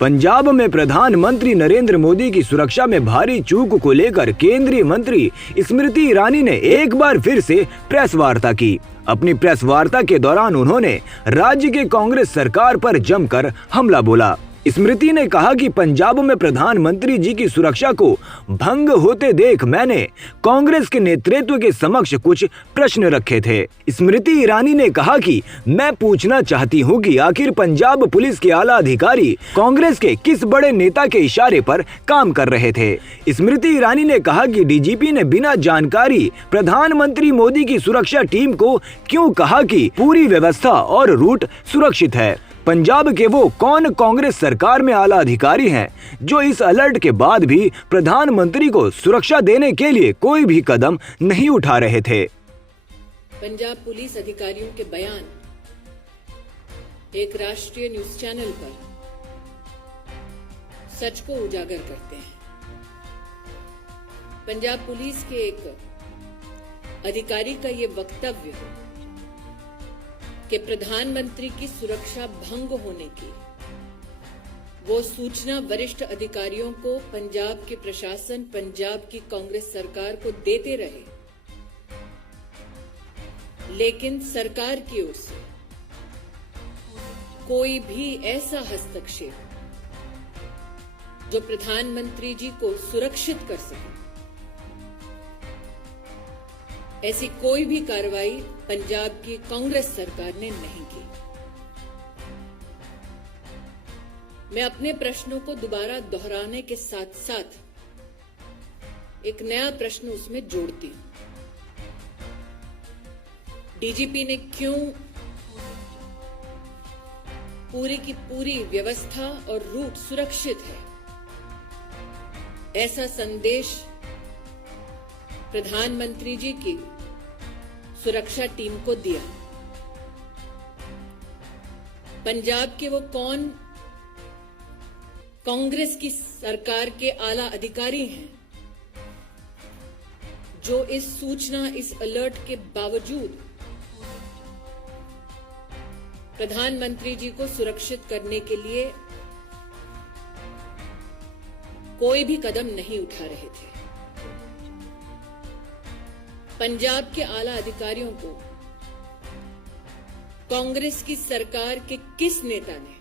पंजाब में प्रधानमंत्री नरेंद्र मोदी की सुरक्षा में भारी चूक को लेकर केंद्रीय मंत्री स्मृति ईरानी ने एक बार फिर से प्रेस वार्ता की। अपनी प्रेस वार्ता के दौरान उन्होंने राज्य के कांग्रेस सरकार पर जमकर हमला बोला। स्मृति ने कहा कि पंजाब में प्रधानमंत्री जी की सुरक्षा को भंग होते देख मैंने कांग्रेस के नेतृत्व के समक्ष कुछ प्रश्न रखे थे। स्मृति ईरानी ने कहा कि मैं पूछना चाहती हूं कि आखिर पंजाब पुलिस के आला अधिकारी कांग्रेस के किस बड़े नेता के इशारे पर काम कर रहे थे। स्मृति ईरानी ने कहा कि डीजीपी ने बिना जानकारी प्रधानमंत्री मोदी की सुरक्षा टीम को क्यों कहा कि पूरी व्यवस्था और रूट सुरक्षित है। पंजाब के वो कौन कांग्रेस सरकार में आला अधिकारी हैं जो इस अलर्ट के बाद भी प्रधानमंत्री को सुरक्षा देने के लिए कोई भी कदम नहीं उठा रहे थे। पंजाब पुलिस अधिकारियों के बयान एक राष्ट्रीय न्यूज चैनल पर सच को उजागर करते हैं। पंजाब पुलिस के एक अधिकारी का ये वक्तव्य कि प्रधानमंत्री की सुरक्षा भंग होने की वो सूचना वरिष्ठ अधिकारियों को पंजाब के प्रशासन, पंजाब की कांग्रेस सरकार को देते रहे, लेकिन सरकार की ओर से कोई भी ऐसा हस्तक्षेप जो प्रधानमंत्री जी को सुरक्षित कर सके, ऐसी कोई भी कार्रवाई पंजाब की कांग्रेस सरकार ने नहीं की। मैं अपने प्रश्नों को दोबारा दोहराने के साथ साथ एक नया प्रश्न उसमें जोड़ती हूं। डीजीपी ने क्यों पूरी की पूरी व्यवस्था और रूट सुरक्षित है ऐसा संदेश प्रधानमंत्री जी की सुरक्षा टीम को दिया। पंजाब के वो कौन कांग्रेस की सरकार के आला अधिकारी हैं जो इस सूचना, इस अलर्ट के बावजूद प्रधानमंत्री जी को सुरक्षित करने के लिए कोई भी कदम नहीं उठा रहे थे। पंजाब के आला अधिकारियों को कांग्रेस की सरकार के किस नेता ने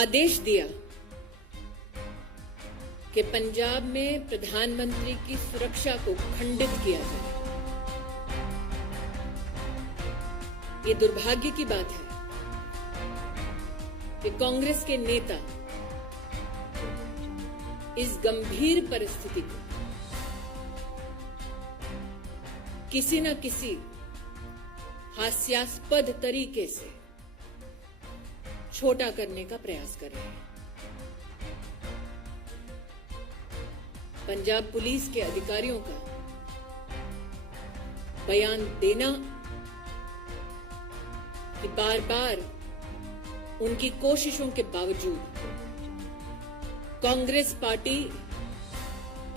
आदेश दिया कि पंजाब में प्रधानमंत्री की सुरक्षा को खंडित किया जाए? ये दुर्भाग्य की बात है कि कांग्रेस के नेता इस गंभीर परिस्थिति को किसी न किसी हास्यास्पद तरीके से छोटा करने का प्रयास कर रहे हैं। पंजाब पुलिस के अधिकारियों का बयान देना कि बार बार उनकी कोशिशों के बावजूद कांग्रेस पार्टी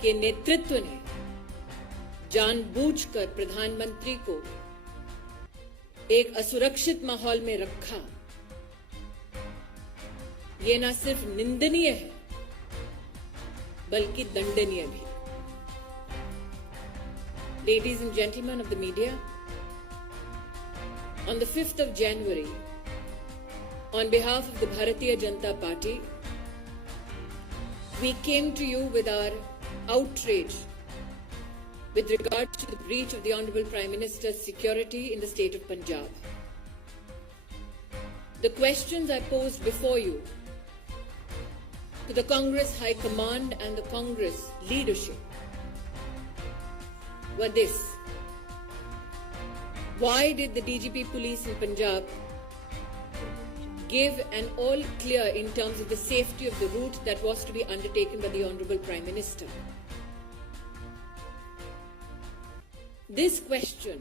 के नेतृत्व ने जानबूझकर प्रधानमंत्री को एक असुरक्षित माहौल में रखा, ये न सिर्फ निंदनीय है बल्कि दंडनीय भी। Ladies and gentlemen of the media, on the 5th of January, on behalf of the Bharatiya Janata Party, we came to you with our outrage with regard to the breach of the Honorable Prime Minister's security in the state of Punjab. The questions I posed before you to the Congress High Command and the Congress leadership were this: why did the DGP police in Punjab give an all clear in terms of the safety of the route that was to be undertaken by the Honorable Prime Minister? This question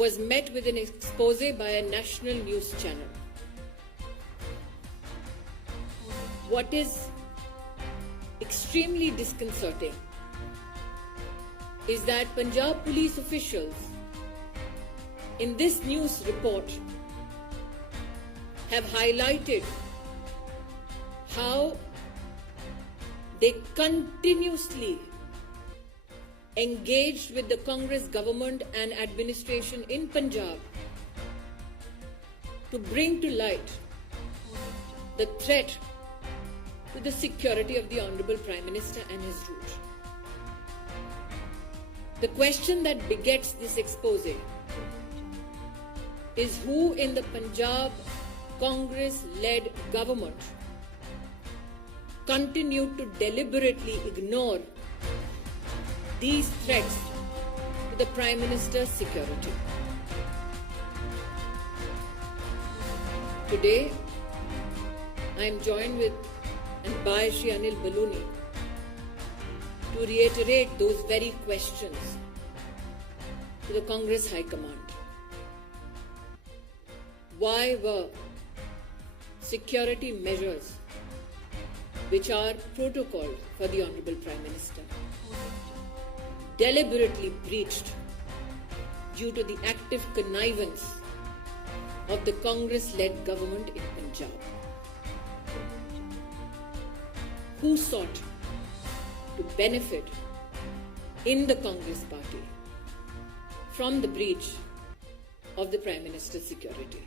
was met with an expose by a national news channel. What is extremely disconcerting is that Punjab police officials in this news report have highlighted how they continuously engaged with the Congress government and administration in Punjab to bring to light the threat to the security of the Honorable Prime Minister and his rule. The question that begets this expose is who in the Punjab Congress-led government continued to deliberately ignore these threats to the Prime Minister's security. Today, I am joined with and by Shri Anil Baluni to reiterate those very questions to the Congress High Command. Why were security measures which are protocol for the Honorable Prime Minister deliberately breached due to the active connivance of the Congress-led government in Punjab? Who sought to benefit in the Congress party from the breach of the Prime Minister's security?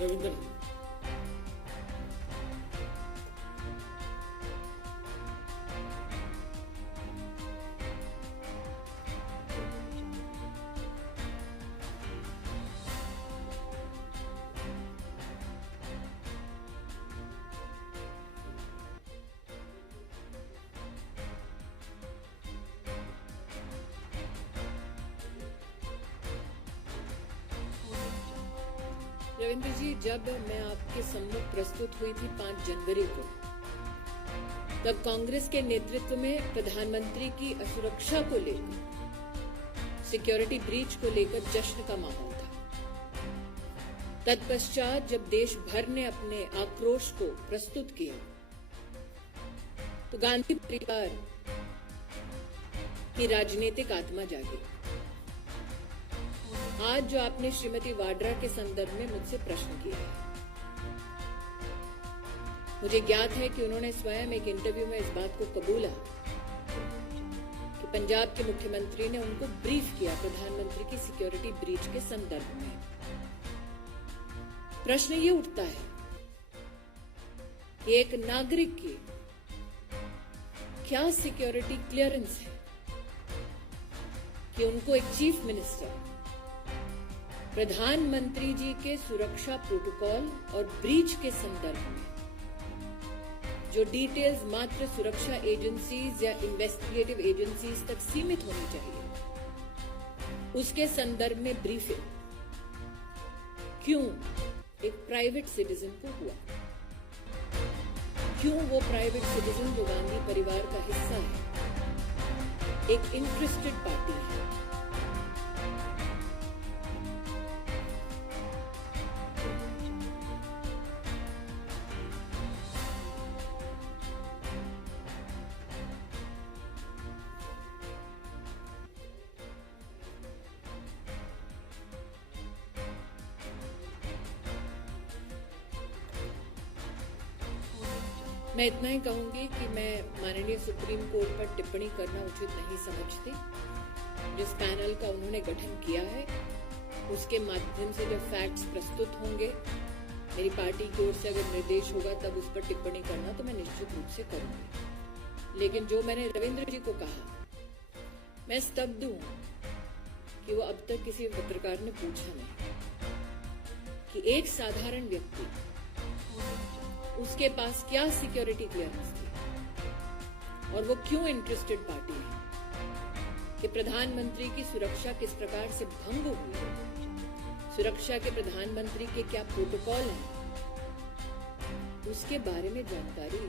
Ravindra. Ravindra जी, जब मैं आपके सम्मुख प्रस्तुत हुई थी 5 जनवरी को, तब कांग्रेस के नेतृत्व में प्रधानमंत्री की असुरक्षा को लेकर, सिक्योरिटी ब्रीच को लेकर जश्न का माहौल था। तत्पश्चात जब देश भर ने अपने आक्रोश को प्रस्तुत किया, तो गांधी परिवार की राजनीतिक आत्मा जागी। आज जो आपने श्रीमती वाड्रा के संदर्भ में मुझसे प्रश्न किया है, मुझे ज्ञात है कि उन्होंने स्वयं एक इंटरव्यू में इस बात को कबूला कि पंजाब के मुख्यमंत्री ने उनको ब्रीफ किया प्रधानमंत्री की सिक्योरिटी ब्रीच के संदर्भ में। प्रश्न ये उठता है कि एक नागरिक की क्या सिक्योरिटी क्लियरेंस है कि उनको एक चीफ मिनिस्टर प्रधानमंत्री जी के सुरक्षा प्रोटोकॉल और ब्रीच के संदर्भ में जो डिटेल्स मात्र सुरक्षा एजेंसीज या इन्वेस्टिगेटिव एजेंसीज तक सीमित होनी चाहिए, उसके संदर्भ में ब्रीफिंग क्यों एक प्राइवेट सिटीजन को हुआ? क्यों वो प्राइवेट सिटीजन जो गांधी परिवार का हिस्सा है, एक इंटरेस्टेड पार्टी है, मैं इतना ही कहूंगी कि मैं माननीय सुप्रीम कोर्ट पर टिप्पणी करना उचित नहीं समझती। जिस पैनल का उन्होंने गठन किया है, उसके माध्यम से जब फैक्ट्स प्रस्तुत होंगे, मेरी पार्टी की ओर से अगर निर्देश होगा तब उस पर टिप्पणी करना तो मैं निश्चित रूप से करूंगी। लेकिन जो मैंने रविंद्र जी को कहा, मैं स्तब्ध हूं कि वो अब तक किसी पत्रकार ने पूछा नहीं कि एक साधारण व्यक्ति उसके पास क्या सिक्योरिटी क्लियरेंस थी और वो क्यों इंटरेस्टेड पार्टी है कि प्रधानमंत्री की सुरक्षा किस प्रकार से भंग हुई, सुरक्षा के प्रधानमंत्री के क्या प्रोटोकॉल हैं, उसके बारे में जानकारी